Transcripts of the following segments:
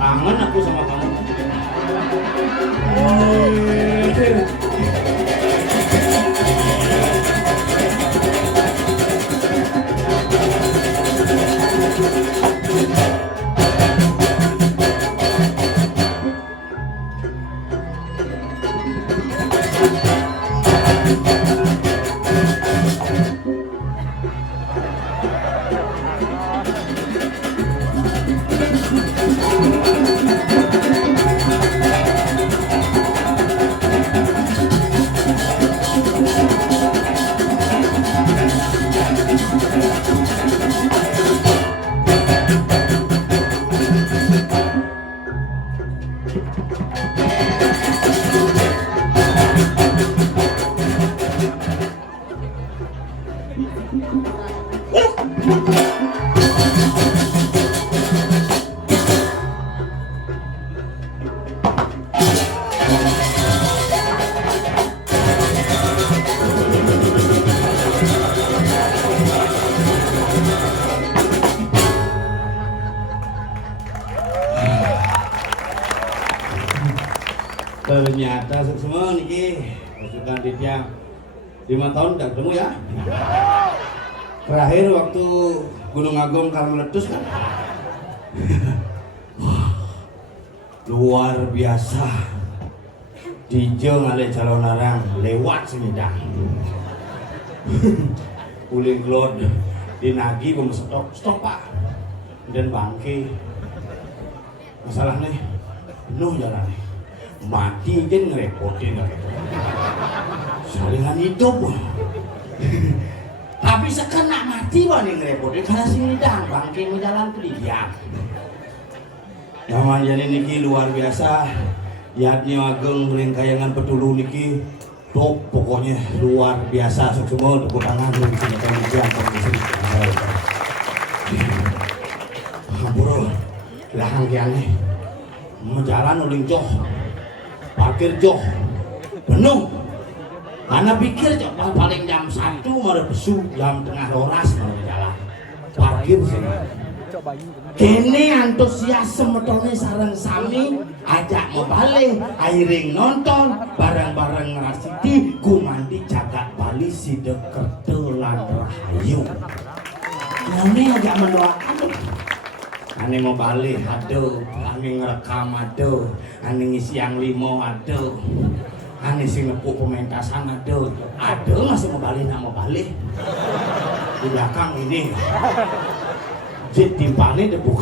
Kangen aku sama kamu. Ternyata semua niki pasukan Ditya 5 tahun udah ketemu ya. Terakhir waktu Gunung Agung kalau meletus kan. Luar biasa. Dijo ngale calon arang lewat semidang. Uling klod dinagi gue stok pak. Dan bangke. Masalahnya penuh jalan nih. Mati kan ngerepotin salingan hidup. Tapi sekena mati wani ngerepotin karena si midang bangke jalan pelidian. Naman jadi niki luar biasa. Yadnya ageng ringkayangan petulu niki top pokoknya luar biasa. Semua tepuk tangan dulu disini bro lahang kiane menjalan uling joh parkir joh penuh karena pikir coba paling jam 1 mau besu jam tengah roras mau jalan parkir sini kene antusias semetone sareng sami ajak mau balik airing nonton bareng-bareng ngrasiti gumandi jagat bali si dekertelan rahayu ini ajak mendoakan ane mau balik aduh ane ngerekam aduh ane ngisi yang 5 aduh ane sing ngepuk pementasan aduh masih mau balik nak mau balik di belakang ini timpane debuk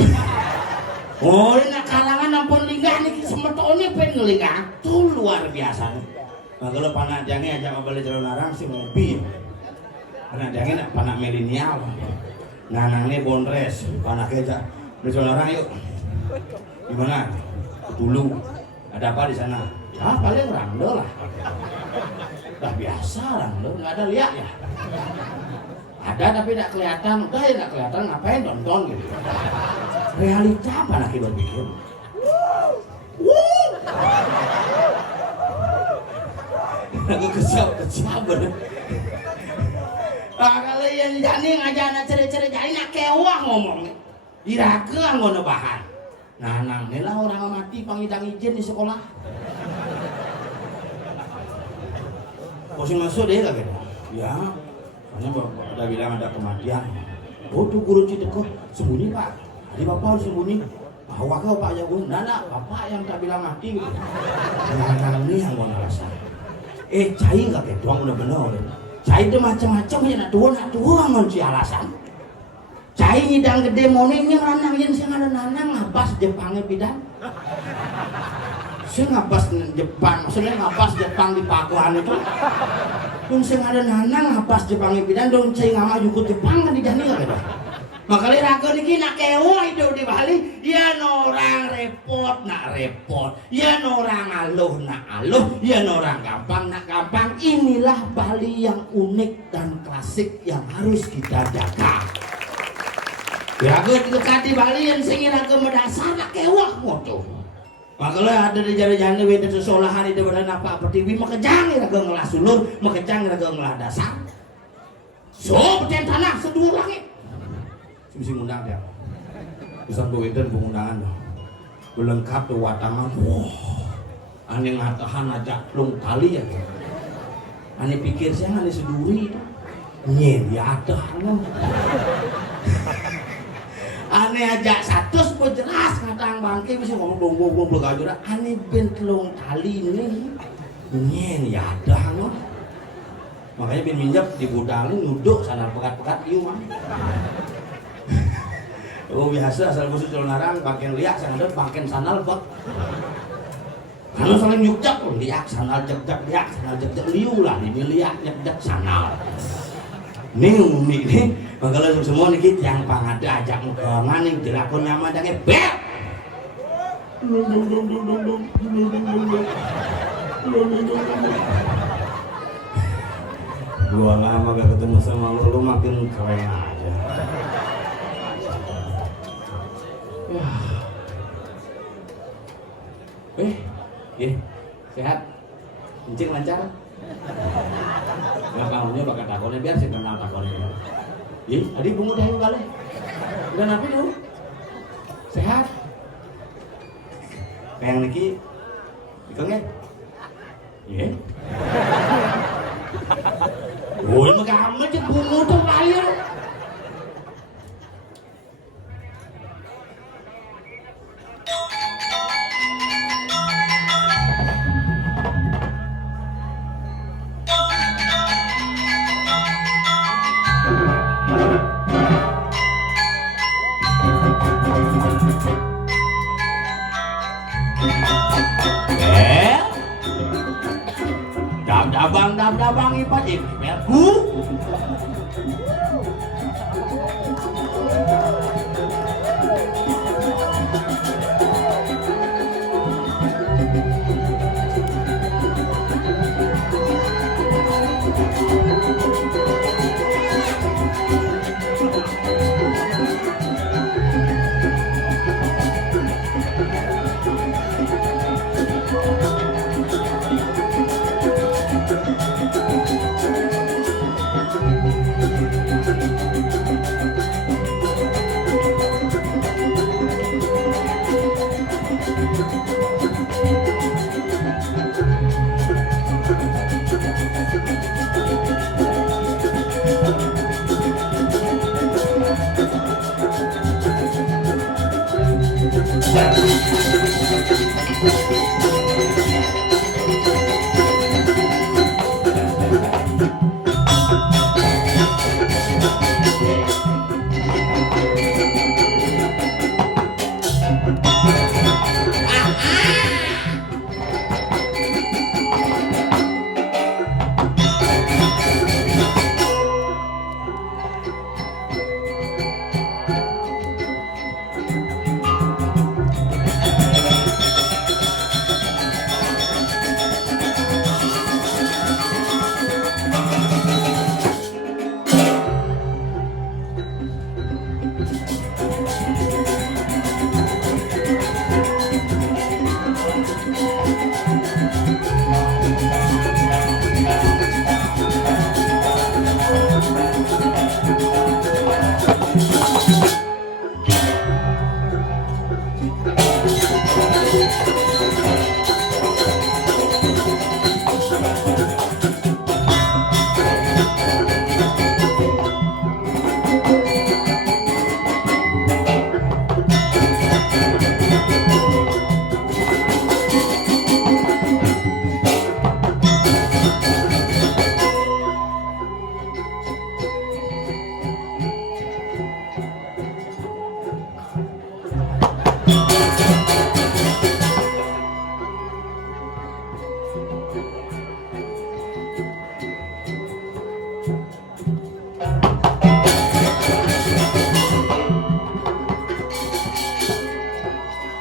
oh ini kalangan ampun linggah nih semetone pen ngelinggah tuh luar biasa nah kalau panak jange ajak mau balik jalan larang si mobil panak jange nak panak milenial nanangnya bondres panak aja berjalan orang yuk. Gimana? Dulu ada apa di sana? Ah paling rangdo lah. Dah biasa rangdo, nggak ada lihat ya. Ada tapi tidak kelihatan. Udah ya nggak kelihatan ngapain nonton gitu. Realita apa lagi berpikir? Aku kesal bener. Kalau yang jani ngajana cere-cere jani nak kewah ngomong. Iraga ngono bahan. Nah, nila orang mati pangidang izin di sekolah. Posing masuk deh kagak? Ya, karena bapak udah bilang ada kematian. Oh tuh guru Citeko sembunyi pak. Jadi bapak harus sembunyi. Bahwa kau pak jago, nana bapak yang tak bilang mati. Nah, ini yang mau ngerasa. Cai kagak tuang udah benar. Cai itu macam-macam ya nak tuang ngonci alasan. Cai nyidang gede monengnya ranang yang sih ada nanang ngabas Jepangnya bidang. Saya ngabas Jepang, maksudnya ngabas Jepang di Pakuan itu. Yang saya ada nanang ngabas Jepangnya bidang dong cai ngama jukut Jepang kan di jani kan. Makanya raga niki nak kewa hidup di Bali, ya orang repot nak repot, ya orang aluh nak aluh, ya orang gampang nak gampang. Inilah Bali yang unik dan klasik yang harus kita jaga. Ya gue dekat di Bali yang singin aku mendasar nak kewah moto. Makanya ada di jalan-jalan weda sesolahan itu badan apa TV makejang aku ngelah sulur, makejang aku ngelah dasar. So beten tanah sedur langit. Mesti ngundang dia. Pesan weda pengundangan. Belengkap tuh watangan. Ane ngatahan aja plung tali ya. Ane pikir saya ane seduri itu. Nyen ya ada. Ane aja satu pun jelas ngatang bangke bisa ngomong dong belakang ane bentlong tali ini nyen ya ada no. Makanya bin minjap di budalin nuduk sana pekat-pekat iu mah. Oh biasa asal khusus narang bagian liak sana ada bagian sanal bak. Kalau saling nyukjak liak sanal jek-jek liak sanal jek-jek liu lah ini liak jek-jek sanal. Nih umi nih. Makanya semua nih kita yang pangada ajak muka maning dilakon nama dange bel. Gua lama gak ketemu sama lu makin keren aja. Ya. Sehat. Kencing lancar. Gak tahunya bakal takonnya biar sih kenal takonnya. Ih, adik bungu dah yang kali. Udah napi lu? Sehat? Kayak niki, ikeng ya? Iya. Woi, magama aja bungu tuh lahir. Dabang ipat imelku.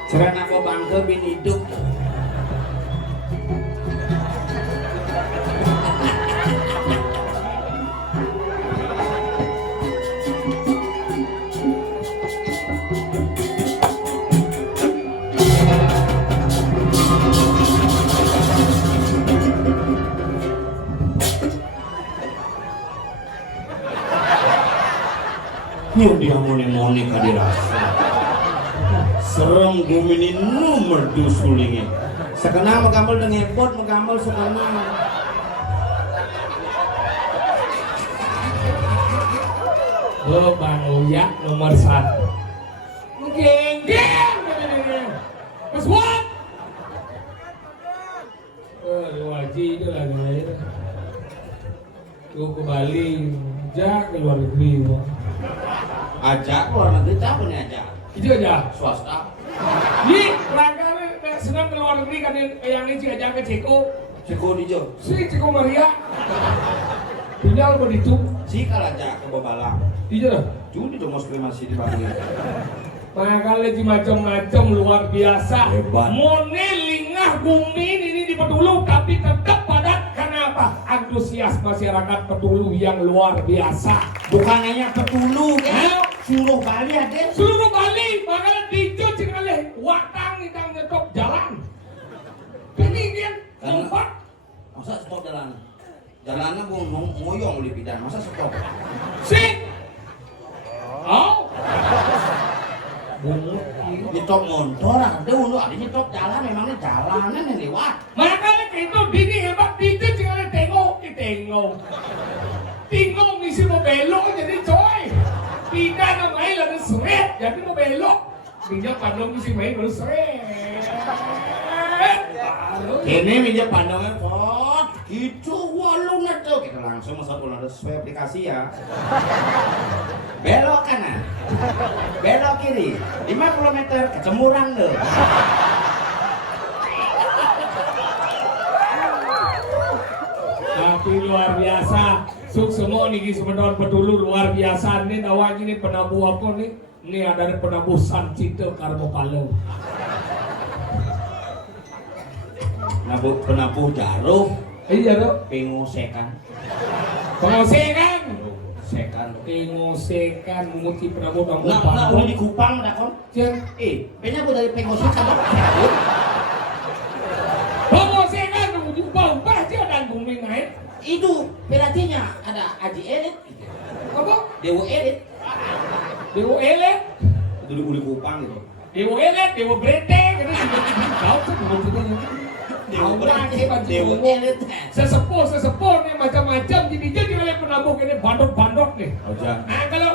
Seren aku bangke bin hidup. Nyuk dia moni-moni kadirasa. Serem gumini nomor dusulingi. Sekenal mengambil dengan hepot, mengambil sekenal. Oh Bang Uya nomor 1. Geng. Mas what? Waji itu lah guys. Gue ke Bali, jak ke luar negeri. Ajak luar negeri, siapa nih ajak? Itu aja. Swasta. Ini rangkanya senang ke luar negeri kan yang ini ajak ke Ceko. Ceko dijo. Si Ceko Maria. Tinggal begitu. Si kalau ajak ke Babalang. Iya. Cuma di Domos Kremasi di Bali. Makanya di macam-macam luar biasa. Hebat. Mone lingah gumin ini di Petulu tapi tetap padat karena apa? Antusias masyarakat Petulu yang luar biasa. Bukan hanya Petulu kan? Eh? Seluruh Bali ada. Seluruh Bali makanya dicuci oleh watang nitang ngetop jalan. Ini kan tempat. Masa stop jalan? Jalannya ngoyong di bidang. Masa stop? Si. Oh. Bungut. Nyetop motor, ada untuk ada nyetop jalan, memangnya jalanan yang lewat. Makanya itu dini hebat dicuci oleh tengok. Tinggal misi mau belok jadi coy. Tidak namanya lalu seret, jadi mau belok. Minyak pandang misi main lalu seret. Ini minyak pandangnya pot, gitu walung itu. Kita langsung masuk ulang sesuai aplikasi ya. Belok kanan, belok kiri, 5 km kecemurang loh. Tapi luar biasa. Suk semua nih sebenarnya Petulu luar biasa nih awak ini penabuh apa nih? Ini ada penabuh Sancito Karmo Palu. Penabuh jarum, Iya dong. pengosekan, Pengosekan. sekan. Pengosekan muti penabuh Karmo Nah, Palu. udah di Kupang dah kon. Jen. Pennya aku dari pengosekan. Pengosekan ubah aja dan bumi naik. Itu berartinya ada Aji Elit, Apa? Dewa Elit. Dewa Elet. Itu di Kupang gitu. Dewa Elet, Dewa Brete. Kau tuh Dewa Elit. Sesepuh nih macam-macam jadi oleh penabuh ini bandot nih. Oja. Nah kalau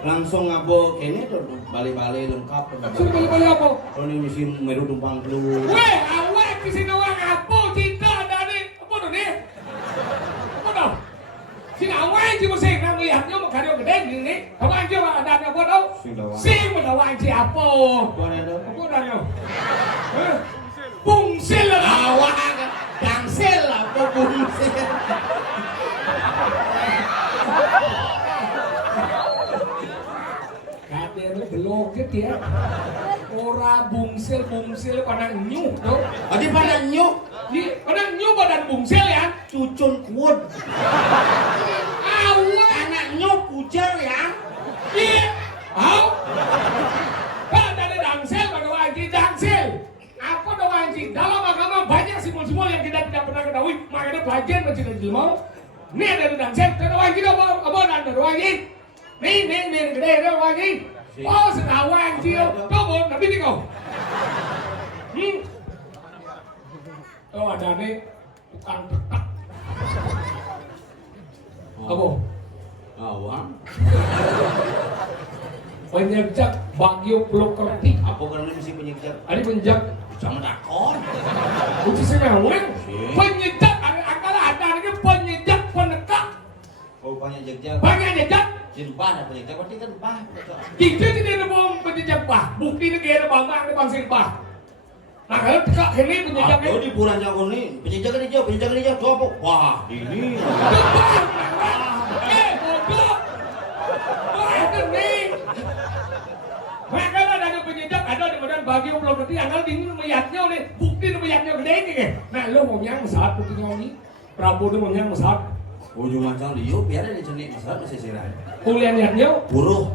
langsung ngabo kene tuh bali-bali lengkap. suruh balik apa? Kalau ini misi meru tumpang dulu. Weh, awak di sini awak apa cinta dari apa tuh nih? Apa tuh? Sini awak sih mesti nang lihatnya mau karyo gede gini. Awak sih ada apa tuh? Sing awak sih apa? Apa dah? Bungsil lah. Awak gangsel apa bungsil. Kader belum gitu ya. Ora bungsil pada nyuh tuh. Adi pada nyuk, Pada nyuh badan bungsil ya. cucun kuat. Awak Anak nyuk kucel ya. iya. Au. Pak dari dangsel pada wajib dangsel. Apa doa wajib? Dalam agama banyak simbol-simbol yang kita tidak pernah ketahui. Makanya belajar mencintai ilmu. Ini ada di dangsel. Ada wajib apa ada wajib. Nih gede ada wajib. Oh sudah wajib. Kau tapi ni kau. Oh ada nih tukang petak. Apa? Awang. Penyejak Bagio Pulau Kerti. Apa karena mesti penyejak? Ada penjak Sama takon. uji sengawan. Penyejak ada ini penyejak penekak. Oh banyak jejak. Banyak jejak. Jadi bah ada penyejak berarti kan bah. Kita tidak ada bom penyejak bah. Bukti negara bangsa ada bangsa bah. Nah kalau tekak ini penyejak Aku di Puran Jago nih penyejak ini jauh coba. Wah ini. Bodoh. Wah ini. Mereka ada penyejak ada di badan Bagio Pulau Kerti. Anggal dingin melihatnya oleh bukti melihatnya gede ini kan. Nah lo mau yang saat bukti ini. Prabowo mau yang saat. Ujung macam dia biar ada jenis masalah masih sirai. Kuliah lihatnya. Buruh.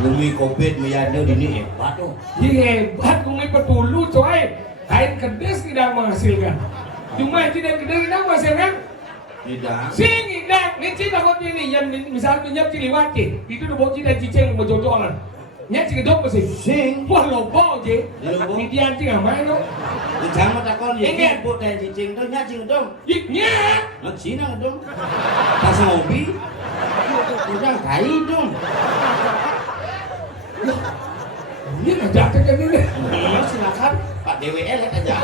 Bumi covid meyadnya dini hebat tuh. Hebat bumi petulu coy. Kain kedes tidak menghasilkan. Cuma tidak kedes tidak menghasilkan. Tidak. Sing tidak. Ini cita kau ini yang misalnya minyak ciliwati itu udah bawa cita cicing berjodolan. Nyat cik dok pasti. Sing. Wah lobo je. Lobo. Ini dia anjing apa itu? Jangan takon ya. Ingat. Buat dan cicing tuh nyacing dong. Iknya. Nak Cina dong. Tas ngopi. Udah kai dong. Ini ngajak kan ini. Silakan Pak DWL aja.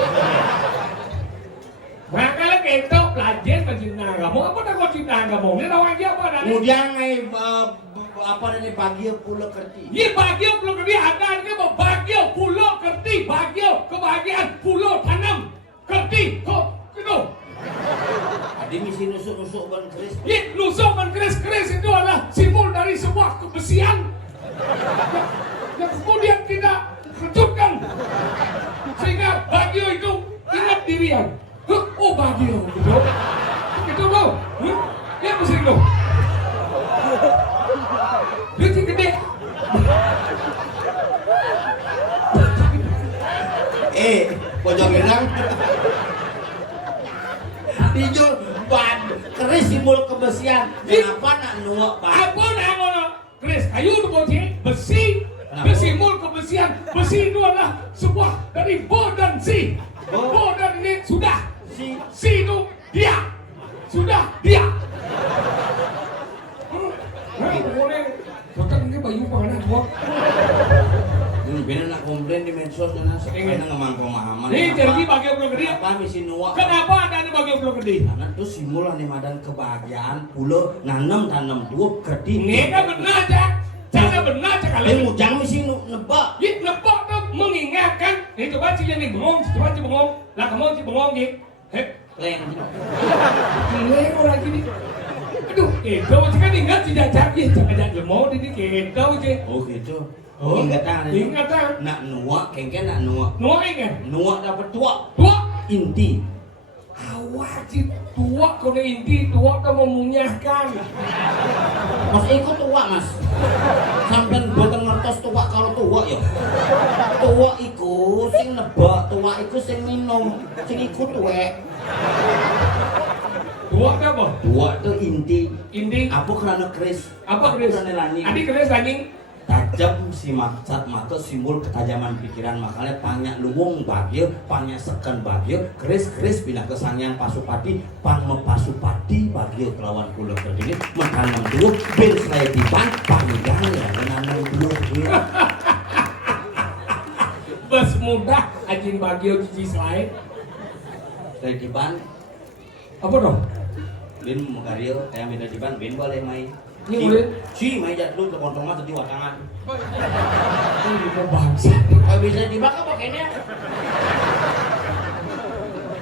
Makanya kita pelajar mencinta kamu. Apa tak kau cinta kamu? Ini tahu aja apa nanti? Kemudian apa ini Bagio Pulau Kerti. Ini Bagio Pulau Kerti ada ini mau Bagio Pulau Kerti. Bagio kebahagiaan Pulau Tanam Kerti. Kok gitu? Ada misi nusuk-nusuk ban keris. Ini nusuk dan keris-keris itu adalah simbol dari sebuah kebersihan yang kemudian kita kejutkan sehingga Bagio itu ingat dirian. Oh Bagio gitu. Itu loh. Ya mesti itu. Dia gede. Pojok bilang hijau ban keris simbol kebersihan. Kenapa nak nuak ban? Apa nama keris? Kayu itu besi. Simbol kebersihan. Besi itu adalah sebuah dari bo dan si. Bo dan ini sudah. Si itu dia. Sudah dia. Boleh. Kota ini bayu panah buat. Ini benar nak komplain di medsos dan sekarang ngemang pemahaman. Ini jadi Bagio Pulau Gede. Apa misi nuak? Kenapa ada di Bagio Pulau Gede? Karena itu simbol nih madan kebahagiaan pulau nanam tanam dua kerti. Ini kan benar aja. Cara benar aja kali. Ini mujang misi nebak. Ini nebak tuh mengingatkan. Ini coba sih yang bengong, coba sih bengong. Lah kamu sih bengong gitu. Leng. Leng orang gini. Aduh, itu kan ingat tidak jadi, jangan lemau ini gitu aja. Oh gitu. Oh ingatan. Ingatan. Nak nuak, kengken nak nuak. Nuak ingat. Nuak dapat tua. Tua. Inti. Awak sih tua kau inti tua kau memunyahkan. Mas ikut tua mas. Sampai boten ngertos tua kalau tua ya. Tua iku sing nebak, tua iku sing minum, sing ikut tuwek. Tua apa? Tua itu inti. Inti. Apa karena keris? Apa keris? Karena langit. Adik keris langit. Tajam si maksat mata simbol ketajaman pikiran, makanya panyak luwung Bagio, panyak sekan Bagio, keris pindah ke sangyan pasupati, pang mepasupati Bagio kelawan Pulau Kerti ini menanam dulu, ben saya dipan panggang ya menanam dulu. Bes mudah anjing Bagio cici selain. Saya dipan. Apa dong? Bin Magario kayak minta dipan, bin boleh main. Ini boleh. Si main jatuh ke kontong mah tadi watangan. Ini berbangsa. Kalau bisa dibakar pakainya.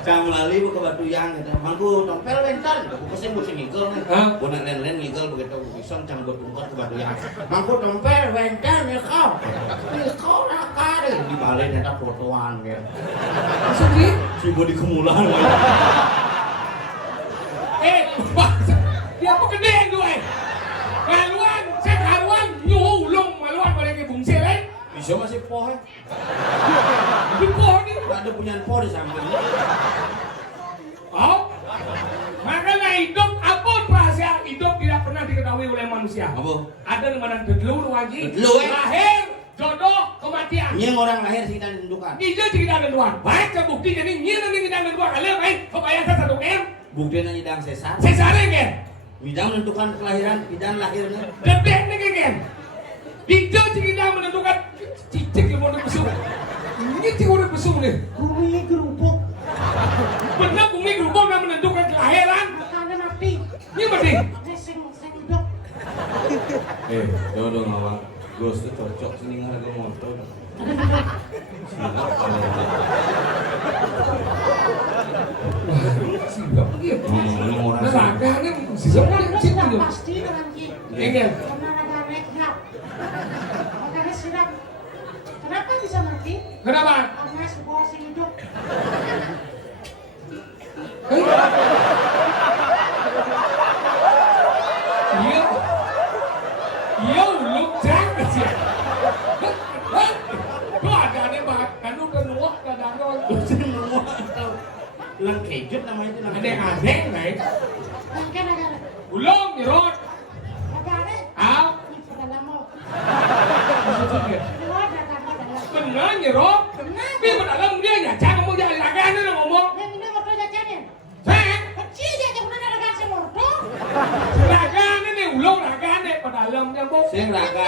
Jangan melalui buka batu yang gitu. Mangku tompel wentan, buka sih musim ngigel nih. Bonak len ngigel begitu pisang cang buat tungkat ke batu yang. Mangku tompel wentan ya kau. Ini kau nakar di balai neta fotoan gitu. Sedih. Si bodi kemulan. Bangsa. Dia apa gede gue? Maluan, saya karuan nyuhu ulung maluan pada ke bungsi lain. Bisa masih poh ya. Di pohon nih. Gak ada punya poh di samping. Oh, makanya hidup apa rahasia hidup tidak pernah diketahui oleh manusia. Apa? Ada di mana dedlu wajib. Dedlu, lahir, jodoh, kematian. Nyeng orang lahir sih kita tentukan. Iya sih kita tentukan. Baik terbukti jadi nyeng nanti kita tentukan. Kalian baik kebayangkan 1 M. Buktinya nyidang sesar. Sesare kan? Bidang menentukan kelahiran, bidang lahirnya. Detik nih kan. Bidang cikidang menentukan cicik yang mau dibesuk. Ini cik udah besuk nih. Bumi gerubuk. Benar bumi gerubuk yang menentukan kelahiran. Makanya mati. Ini mati. Sing hidup. Dong awak. Gus tuh cocok sini harga motor. Siapa gitu? Ngomong orang. Neraganya siapa Itu cik sudah itu? pasti nanti. Ingin. Karena ada rekap. Makanya siram. Kenapa bisa mati? Kenapa? Karena sebuah sing hidup. Iya. Iya lu jangan sih. Tuh ada banget kan udah nuak ada doang. Semua atau lang kejut namanya itu Ada yang aneh nih. Mungkin ada. Ulung nyerot. Ada ada. Au. Sudah lama. Maksudnya Keluar dari kamar dalam. benar nyerot. Benar. Dia dalam dia ya jangan ngomong jangan laganya lu ngomong. Yang ini motor jajanin. Saya Kecil dia jangan ada rekan semoto. laganya nih ulung laganya pada dalam nyambung. Sing raga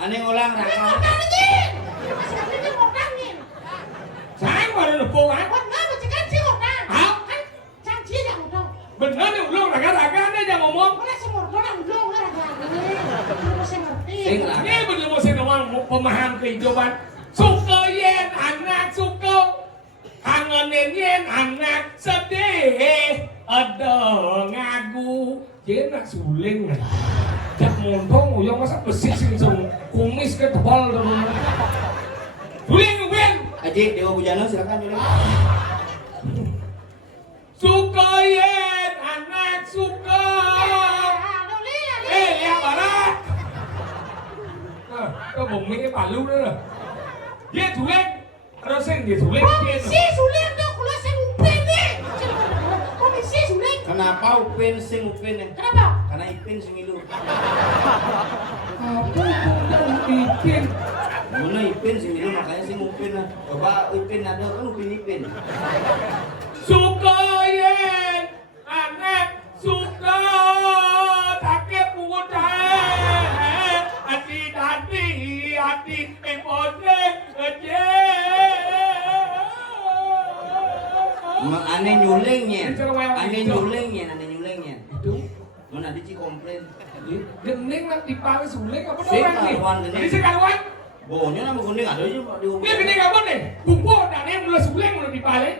ane ngulang Ini raga. ngortangin. Masih ini ngortangin. Saya baru nepung ah. Benar mencegah sih ngortang. Hah? Kan janji yang ngortang. Benar nih ulung laganya jangan ngomong. Mana semoto orang belum ada gini. Belum saya ngerti. Sing raga. Ini bener mau saya ngomong pemaham kehidupan. Suka yen anak suka. Kangenin yen anak sedih. Ada ngagu. Jadi nak suling. Jak montong uyang masa besi sing kumis ke tebal dong. Suling Win. Aji Dewa Bujana silakan Juli. Suka yen anak suka. Ya barat. Cái bụng mấy cái bà lưu đó rồi. Dia suling. Terus dia suling. Komisi suling dong, kalau saya upin nih. Komisi suling. Kenapa Upin sing Upin ya? Kenapa? Karena Ipin sing ilu. Apa itu yang bikin? Mana Ipin sing ilu makanya sing Upin lah. Coba Ipin ada kan Upin Ipin. Suka yen anak suka takut mudah hati emosi aja. Aneh nyulingnya. Aneh nyulingnya. Itu Mana ada Ci komplain. gening nak dipakai suling apa Sing doang nih? karuan gening. Ini sekaluan. Bohongnya nama kuning ada aja Pak di Dia gening apa nih? Bumbu dan yang mulai suling mulai dipalai.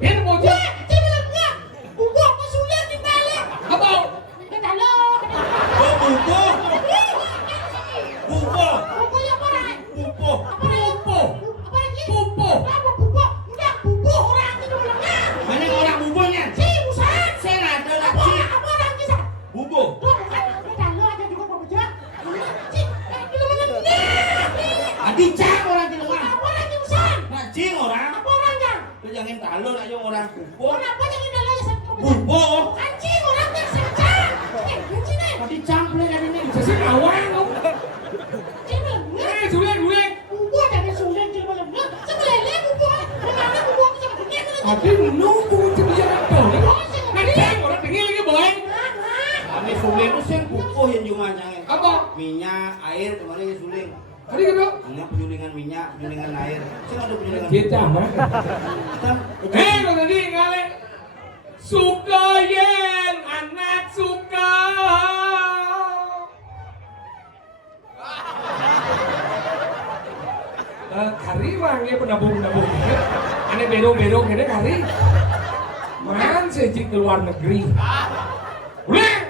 Ini mau Wah, saya bilang enggak. Buku aku suling di balik. apa? Kita lo. Oh, buko. Buko. Bukunya apa lagi? Buko. Apa lagi? Pupo. Apa lagi? Pupo. Apa buku? Enggak, buku orang itu bilangnya. Mana orang bubonya? Si Musan. Saya nggak ada Apa lagi. apa orang kita? Bubo. Tuh, kita lo aja juga mau kerja. Si, itu mana ini? Adi cak orang di luar. Apa lagi Musan? Ngacing orang. Apa orangnya? Lu jangan talur aja orang bubo. Kenapa jangan ada lagi satu? Bubo. Anjing orangnya secah. Anjing nih. Adi campur dari ini. Saya awang kamu. Jangan. Suling. Buku ada di suling di malam. Sebelahnya buku. Mana buku aku sama dunia itu. Tapi nunggu jadi jalan tol. Ngeceng orang tinggi lagi boy. Kami suling itu sih buko yang cuma jangan. Apa? Minyak, air kemarin suling. Tadi gitu. Hanya penyulingan minyak, penyulingan air. Saya ada penyulingan. Kita mah. Kita Kalau tadi ngale suka yen anak suka. Kari wangnya penabung. Aneh berong ini kari. Man sejik ke luar negeri. Ulang.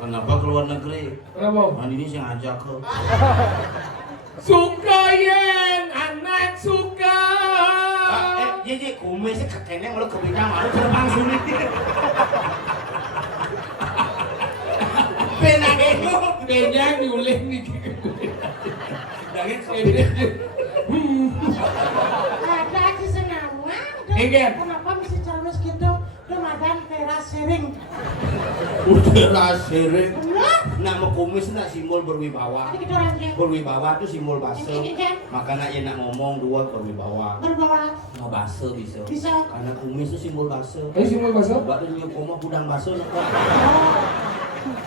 Kenapa keluar negeri? Kenapa? Nah ini sih ngajak ke. Suka yen anak suka. Jadi kumisnya kekene malu kebidang malu terbang sulit. Penang itu. Kenyang diuling nih. Jangan Ada aja senawa. Engger. Kenapa mesti cermes gitu? Ramadan teras sering. Udah sering. Benar? Nama kumis nak simbol berwibawa. Tadi kita orangnya. Berwibawa itu simbol base. Engger. Makanya ia nak ngomong dua berwibawa. Berbawa. Mau base bisa. Bisa. Karena kumis itu simbol base. Ayo semua bahasa. Mbak tu juga koma gudang base nak.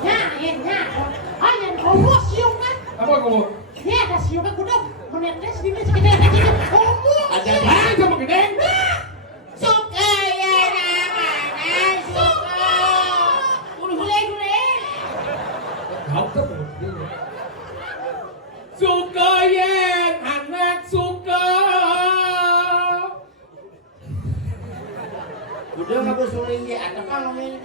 Ya. Oh, yang homo siung kan? Apa kamu? Dia ada siung kan kudu menetnya segini segede aja. Homo. Ada Ah, sama gedeng. Suka ya namanya suka. Gule. Kau tuh. Suka yen anak suka. udah nggak bersuling di atas ngomongin.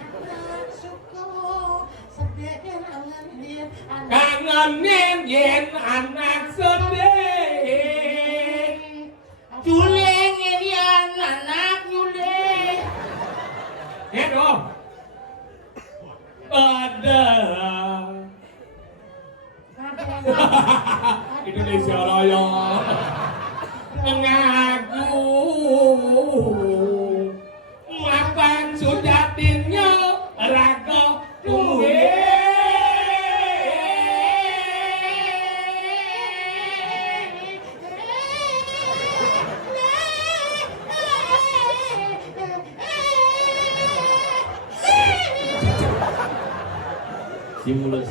Kangenin yen anak sedih. Juling ini anak juling. Ya dong. Ada Indonesia Raya ngaku makan sujatinnya raga tunggu. Simulus.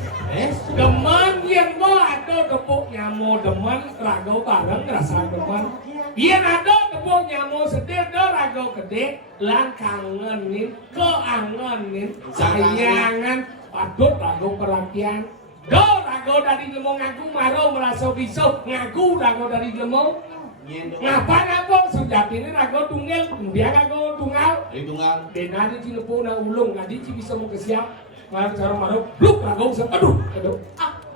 Demen yang mau ada tepuk nyamu demen rago bareng rasa demen. Yen ada tepuk nyamu sedih do rago gede lan kangenin keangenin sayangan padut rago perhatian. Do rago dari lemong ngaku maro merasa bisu ngaku rago dari lemong. Ngapa sejati ini rago tunggal dia rago tunggal. Dari tunggal. Denari cilepo na ulung ngadi ci bisa mau kesiap. Malah cara marah, bluk rago usah, aduh.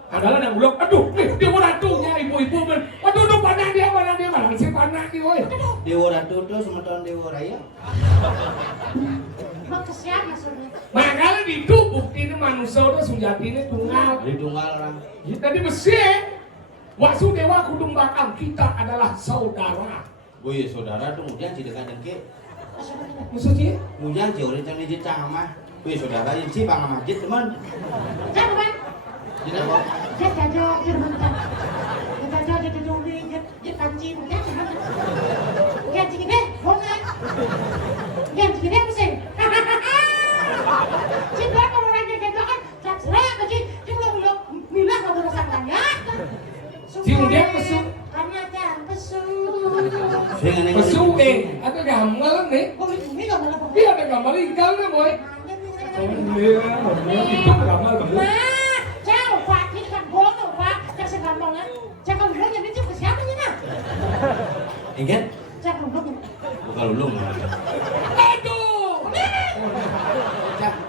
Adalah yang ulung, aduh, nih dia mau ratunya ibu-ibu kan, aduh, panah dia, malah si panah dia, woy. Dewa ratu tuh semeton dewa raya. Mau ke siapa maksudnya? Makanya itu bukti ini manusia udah sejati ini tunggal. Dari tunggal orang. Ya, tadi Mesir, Wasudewa Kudung Bakal kita adalah saudara. Woi saudara tuh kemudian jadi kadengke. Maksudnya? Kemudian jauhin jangan dijecah mah. Wih saudara yang sih bang Majid teman. Siapa bang? Jadi apa? Dia jaga Jerman. Dia jaga di Duri, dia kancing, dia jaga. Dia tinggi deh, bongan. Dia tinggi deh mesin. Si berapa orang yang jaga kan? Serang aja, dia belum bilang nggak boleh sangkanya. Si dia pesu. Karena kan pesu. Pesu ada gambar nih. Ini nggak boleh. Dia ada gambar ingkal nih boy. Oh iya, itu gambar kamu. Nah, jauh Pak, ini kan bodoh Pak. Jangan segampangan. Jangan ulungnya itu ke siapa nih nak? Ingat? Jangan ulungnya. Bukan ulung. Aduh.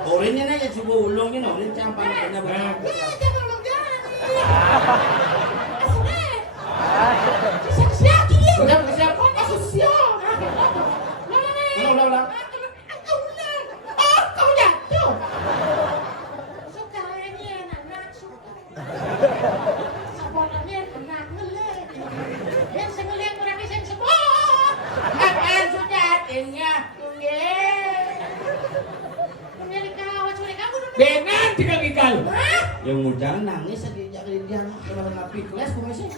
Orangnya nanya coba ulungnya, orang campur kena banget. Jangan ulung jangan. Asal siapa dia? Siapa? Asosial. Ulang. Kau jatuh. Suka ini anak suka. Sabotannya anak ngelek. Yang sengelek orang yang sebut. Apaan sujatinnya? Pemilik kawan sulit kamu dulu. Dengan tiga ikal. Yang mudang nangis sejak dia kalau ngapi kelas gue masih.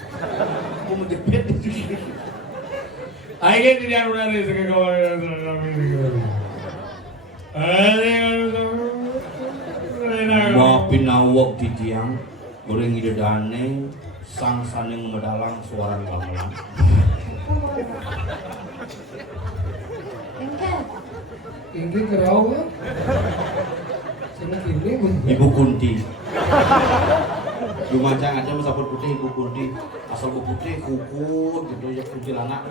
Gue mau jepit di sini. Ayo tidak udah nih sekarang. Mau pinawak di tiang, goreng ide dane, sang saning medalang suara gamelan. Engkel. Ini kerau ya? Sana kini Ibu Kunti. Lumajang aja musafir putih Ibu Kunti. Asal Ibu Putih kuku gitu ya kuntilanak.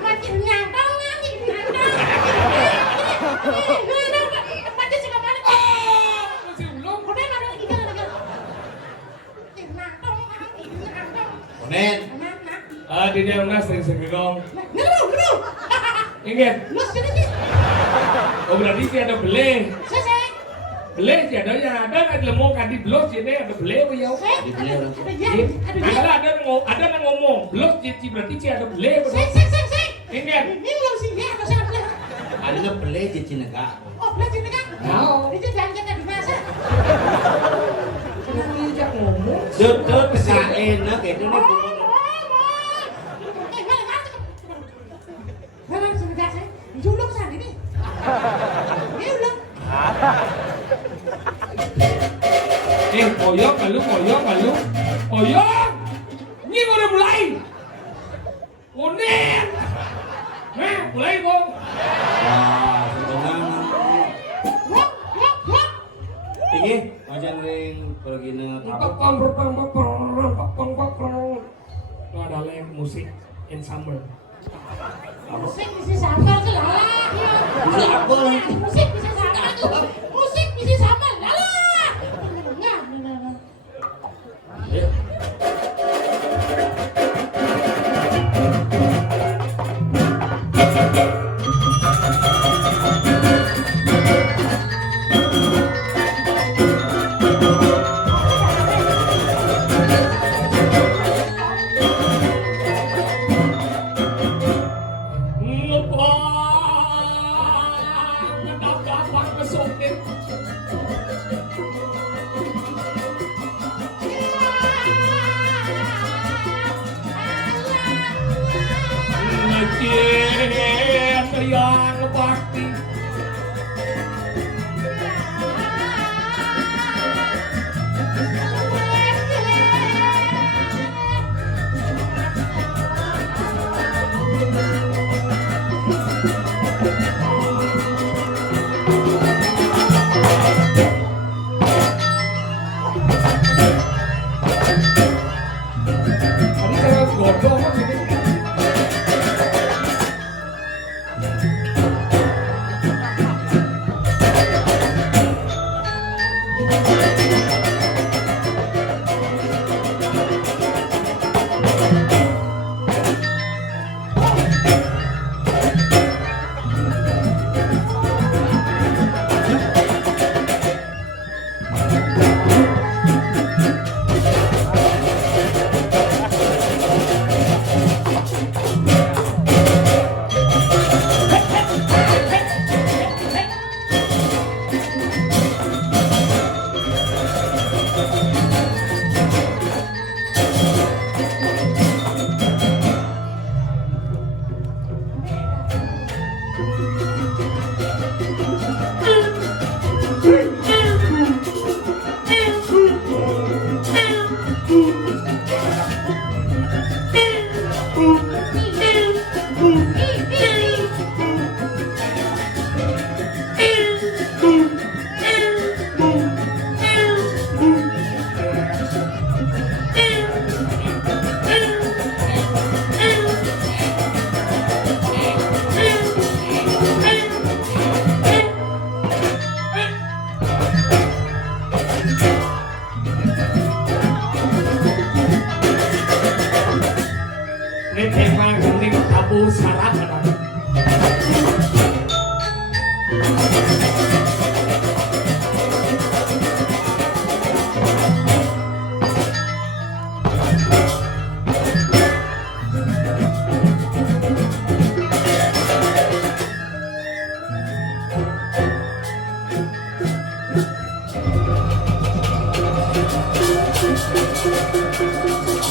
Makin nyantong nanti nyantong. Tempatnya suka mana? masih belum. Udah ada lagi kan ada. Nyantong. Onen. Nah. Di dalam nas sering segerong. Ngeru. Ingat. Lu sini sih. Oh berarti sih ada beli. Saya. Beli sih ada ya ada lemong kan di belos ini ada beli apa ya? Ada yang ngomong belos jadi berarti sih ada beli. Saya. Ingat. Ini lu sih ya, lu sana beli. Ada beli di Cinega. Oh, beli sini kan? Tahu. Itu jangan di masa. Tidak ngomong. Dut enak itu nih. Memang sebenarnya julung sana ini. Oyong kalu, oyong. Ini udah mulai. Unik. Mulai kong. Wah, senang. Iki macan ring pergi na tapok. Itu adalah musik ensemble. Musik bisa sambal tuh lalah. Musik apa? Musik bisa sambal tuh. Musik bisa sambal lalah. Nah. Yang bakti tadi saya godong gitu.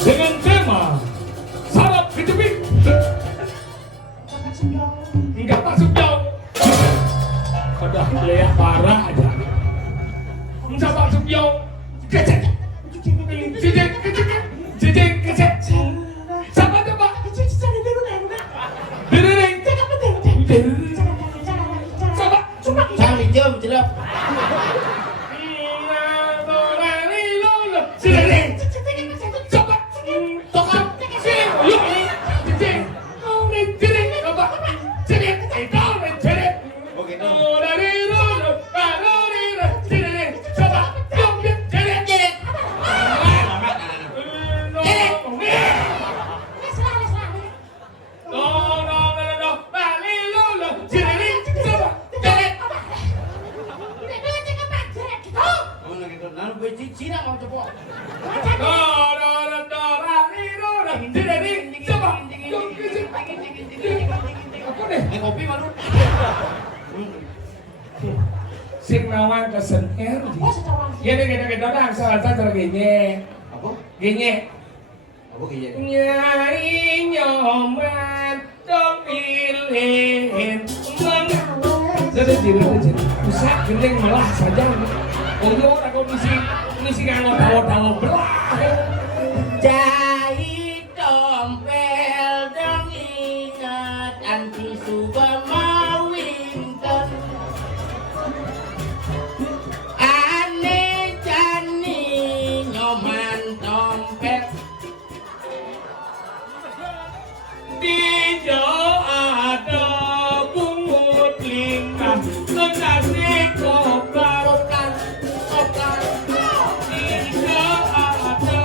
Dengan tema Sarap Kejepit. Enggak masuk jauh. Udah leak parah aja. Enggak masuk jauh. Kecek. Kecek. Sama coba. Dering. Coba. Cari jam jelap. Cina mau coba. Kopi malu. Sing nawang kesenher. Ya kita dah salah satu gini. Apa? Gini. Apa gini? Nyai nyoman dong ilin. Jadi usah gendeng malah saja. Umur aku misi nganggo dawa-dawa belah. Jahit dompel dong ingat anti suba mawinten ane jani nyoman dompet Di jauh ada bungut lingkah ngenasi kopar. Di jauh ada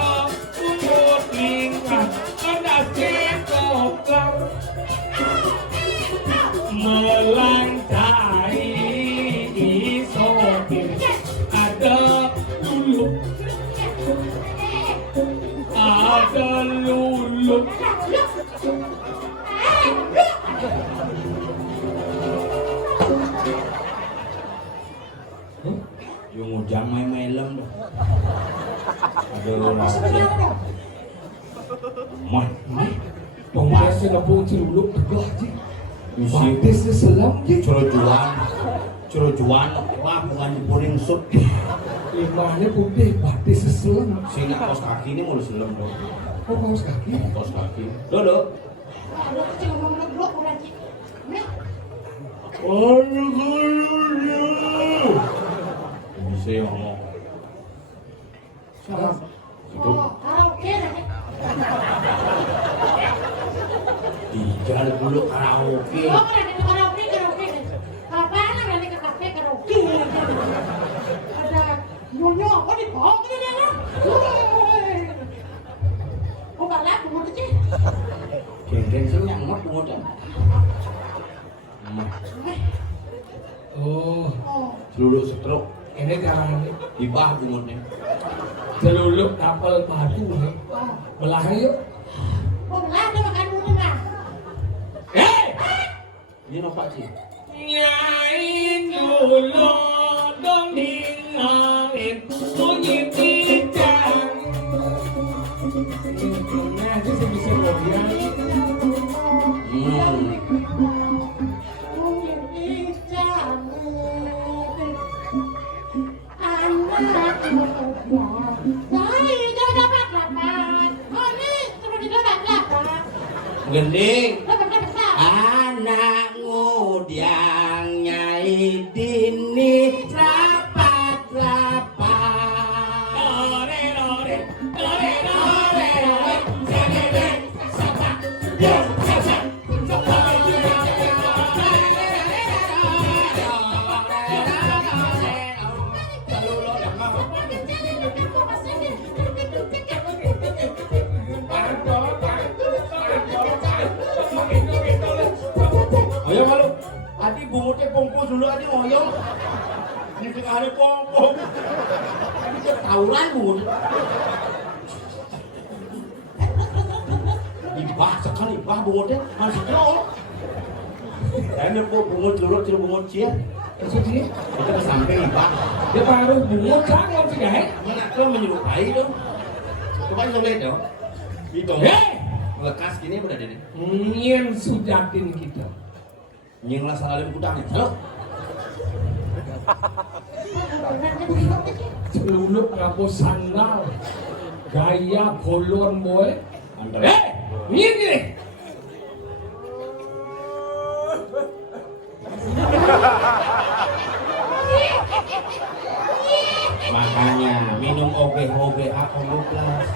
bungut lingkah ngenasi kopar. Melangkai isotir ada lulu. Ada lulu. yung ujang may melem dah aduh mah Pembahasan apa celuluk tegak je. misi Batis dia selam je. curujuan wah bukan puring sud Limahnya putih, batis dia selam. sehingga kos kaki ini mulai selem dong Kok kaos kaki? kos kaki dulu Ada kecil ngomong blok udah cik. Nih, bisa ya ngomong Salah. oh karaoke nanti. dijar dulu karaoke Oh nanti karaoke. Kapan nanti ke kafe karaoke. Ada nyonya, oh di bawah ini dia lah. Oh balap bungut cik. geng-geng sih nyangot kemudian Oh, Oh, dulu stroke ini jangan dibah kemudian celuluk kapal batu nih. oh. Belah yuk. Oh belah ada makan dulu lah. ini no pak sih Nyain dulu dong dingain bunyi bidang. Nah, itu saya bisa ngobrol. gending anak ngudiang nyai dini rapat-rapat ayo malu adi bungutnya pongpo dulu adi ngoyong ini tengah hari pongpo adi ketawuran bungut ibah sekali ibah bungutnya masih terol ini bungut dulu cil bungut cia Maksudnya, itu ke samping ibah dia baru bungut cakap sih guys. mana kau menyerupai dong coba lihat dong itu lekas gini udah jadi Nyen sudatin kita. nying lah salah kudang halo Celuluk ngapus sandal. Gaya kolon boy. antara Nyen gini. makanya minum obe-obe aku plus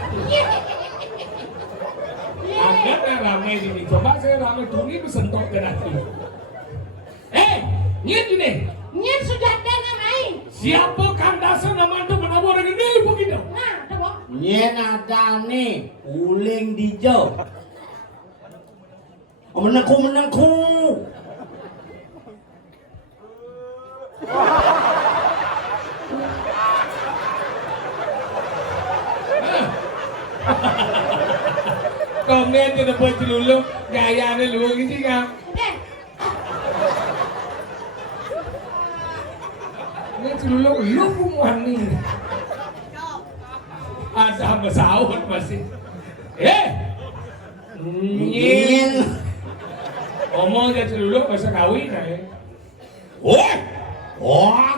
Agaknya ramai ini. Coba saya ramai tuni bersentok ke hati. Nyen gini. Nyen sudah ada namanya. Siapa kandasan nama itu menabur gede begitu? Nah, ada bok. nyen ada nih uling dijau menengku Komen ke depan celuluk gayanya lu gitu kan? Deh, Ini celuluk lu wani. Ada pesawat masih. Nyen. Omong ke celuluk masa kawin ya. woi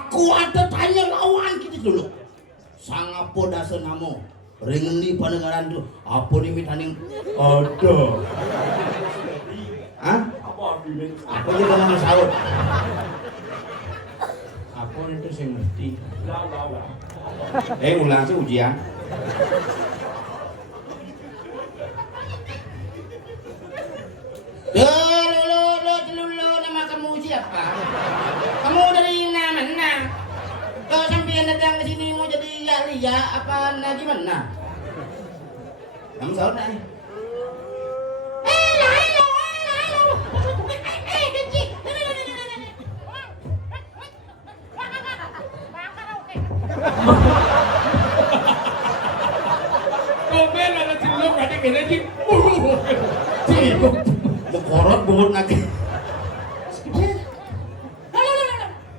aku ada tanya lawan kita dulu. Sangapo dasa namo. Rengendi panegaran tuh. Apa nih mitaning? Ada. Hah? Apa juga nama sahut? Apa itu saya ngerti? Ulang sih ujian. Dulu, nama kamu siapa? Kamu dari mana? Kau sampai datang ke sini mau jadi Lia apa gimana? Kamu sahut dah. Komen ada cilok ada kena cik. Mokorot bungut lagi.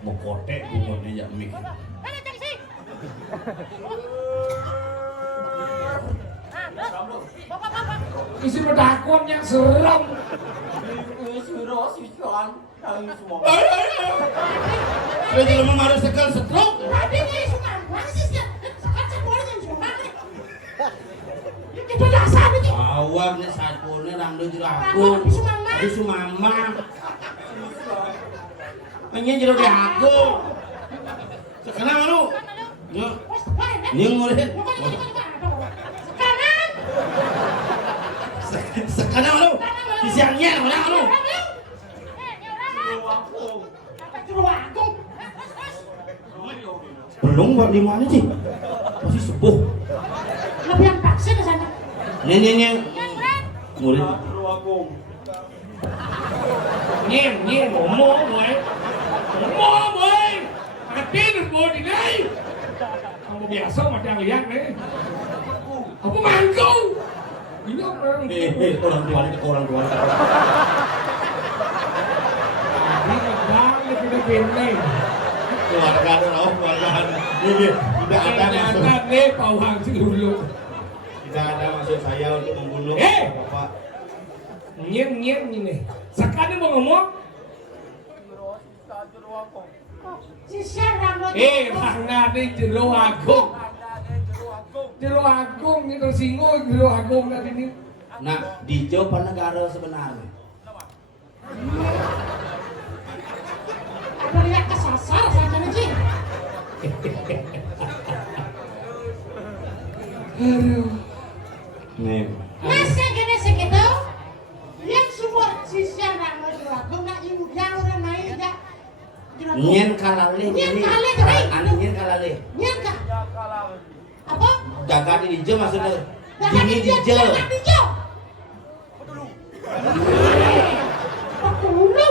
Mokotek bungutnya ya mik. Isi pedakon yang serem. Lu jadi memaruh sekal setruk. Awak nih sapunnya rangdo jeraku. Tapi sumama. Pengen jero di aku. Sekarang lu. Nyeng mulai. Sekarang lu. Siangnya orang lu. Belum buat di mana sih? Masih sepuh. Lebih yang paksa ke sana. Nyeng. Murid. Nyeng, ngomong boy. Hati lu boy di nay. Kamu biasa macam lihat nih. Apa mangkau? Ini orang. Orang tua. Ini bang, kita pilih. Keluarga ini tidak ada maksud. Ternyata nih pauhang si dulu. Tidak ada maksud saya untuk membunuh Bapak. Nyeng ini. Sekarang mau ngomong? Si Syarang Rangga nih jero agung. Jero agung ini tersinggung jero agung tadi ini. Nah, di Jawa negara sebenarnya. Apa lihat kesasar saja nih. Aduh. Nih. Masa gini segitu? Yang semua si Syarang aku nak ibu yang orang main ya. Nyen kalale. Nyen kalale cerai. Nyen kalale. Nyen kah? Apa? Jaga di Jawa maksudnya. Jangan Ini di Jawa. Jangan di Jawa. Petulu.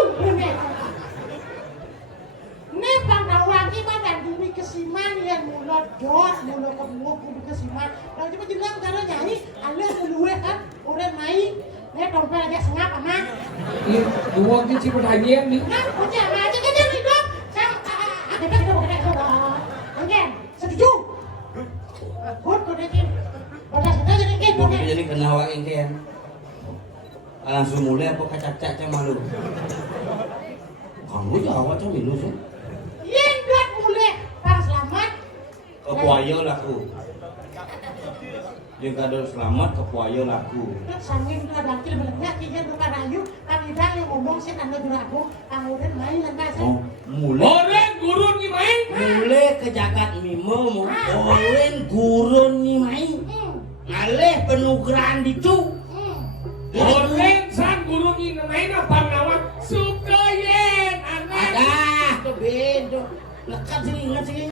Ini pangkawan kita dan bumi kesiman yang mulut dot, mulut kemuk, bumi kesiman. Kalau cuma bilang cara nyanyi, alih muluwe kan, orang main. Ini dompet aja sengap ama. Ini dua gici pertanyaan nih. Nah, udah aja kan hidup. Ada kita bukan ada dong. Oke, setuju. Good, ini. Pada sudah jadi gitu. Jadi kena awak ingkian. Langsung mulai apa kacak-cak yang malu. Kamu jawab macam minus ya? Yang buat mulai para selamat. Kepuayo laku. Yang kado selamat kepuayo laku. Sangin tu ada kil belakang kian tu kan ayu. Kami dah yang ngomong sih tanda juraku. Kemudian main lantai sih. Oh, mulai. Orang gurun ni main. Mulai ke jagat mimo. Orang gurun ni main. Ngalih penugaran dicu. Orang san gurun ni main apa nama? Sukayen anak. Ada. Kebedo. Lekat sini, ingat sini.